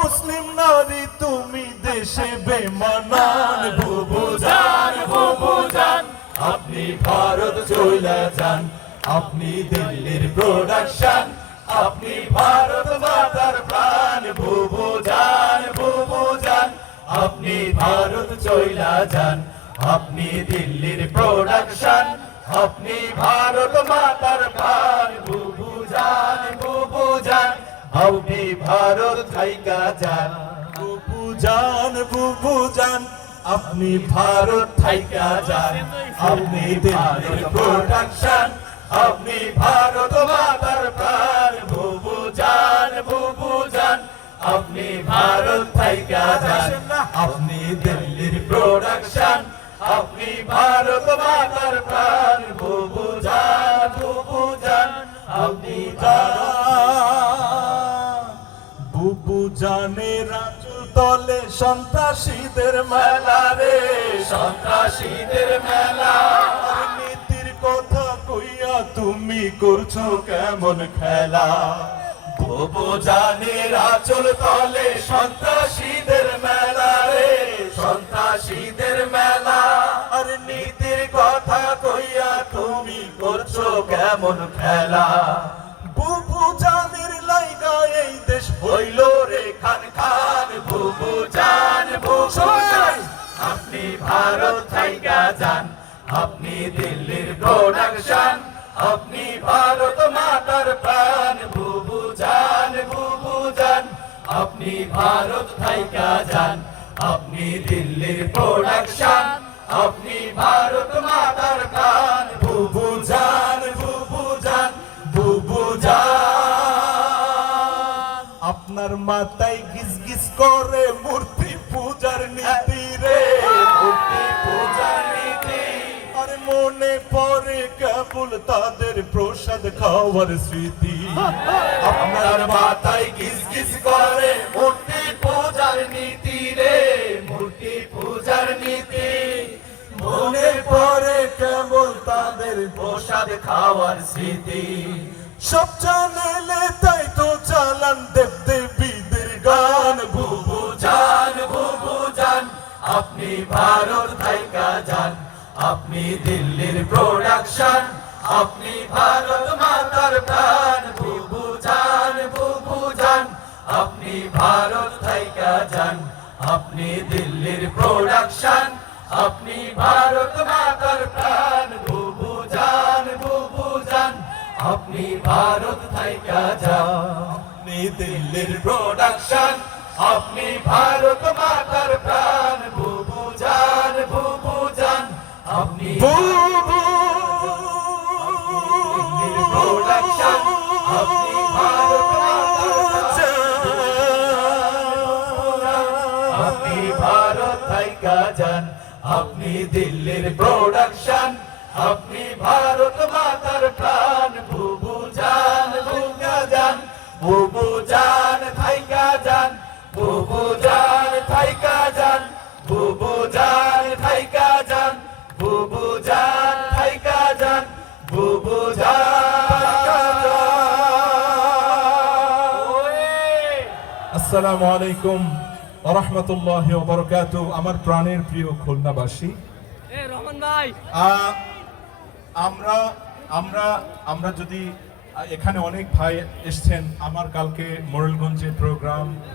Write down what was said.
মুসলিম নারী, তুমি দেশে বেমানান বুবুজান বুবুজান। আপনি ভারত চলে যান, আপনি দিল্লির প্রোডাকশন আপনি ভারত মাতার প্রাণ, বুবুজান বুবুজান। আপনি ভারত চইলা যান, আপনি দিল্লির প্রোডাকশন আপনি ভারত মাতার প্রাণ বুবুজান বুবুজান। আপনি ভারত থাইকা যান। বুবু জান বুবু জান আপনি ভারত থাইকা যান। আপনি দিল্লির প্রোডাকশন আপনি ভারত মাতার প্রাণ। বুবু যান বুবু যান আপনি ভারত থাইকা যান। আপনি দিল্লির প্রোডাকশন আপনি ভারত মাতার প্রাণ। জানে রাজু তলে সন্ত্রাসীদের মেলা রে। সন্ত্রাসীদের মেলা। নীতির কথা কইয়া তুমি করছ কেমন খেলা? বুবু জানে রাজুল তলে সন্ত্রাসীদের মেলা রে। সন্ত্রাসীদের মেলা। আর নীতির কথা কইয়া তুমি করছ কেমন খেলা? দিল্লির প্রোডাকশন আপনি ভারত মাতার প্রাণ বুবু জান বুবু জান। আপনি ভারত থাইকা যান আপনি দিল্লির প্রোডাকশন আপনি ভারত মাতার প্রাণ বুবু জান বুবু জান বুবু জান। আপনার মাথায় গিজ গিজ করে মূর্তি পূজার নীতি রে। মূর্তি পূজার মনে পড়ে কেবল তাদের প্রসাদ খাওয়ার স্মৃতি। আপনার মাথায় গিজ গিজ করে মূর্তি পূজার নীতি রে, মূর্তি পূজার নীতি। মনে পড়ে কেবল তাদের প্রসাদ খাওয়ার স্মৃতি। সব চ্যানেলে তাই তো চালান দেব দেবীদের গান। বুবু জান বুবু জান আপনি ভারত থাইকা যান। আপনি দিল্লির প্রোডাকশন আপনি ভারত মাতার প্রাণ। বুবু জান বুবু জান, আপনি ভারত থাইকা যান। আপনি দিল্লির প্রোডাকশন আপনি ভারত মাতার প্রাণ। বুবু জান বুবু জান, আপনি ভারত থাইকা যান। আপনি দিল্লির প্রোডাকশন আপনি ভারত থাইকা যান আপনি দিল্লির প্রোডাকশন আপনি ভারত মাতার প্রাণ। বুবু জান বুবু জান বুবু জান থাইকা যান বুবু জান থাইকা যান বুবু জান থাইকা যান বুবু জান থাইকা যান বুবু জান আসসালামু আলাইকুম। রহমতুল্লাহ বরকাত আমার প্রাণের প্রিয় খুলনাবাসী। আমরা আমরা আমরা যদি এখানে অনেক ভাই এসছেন আমার কালকে মোরেলগঞ্জে প্রোগ্রাম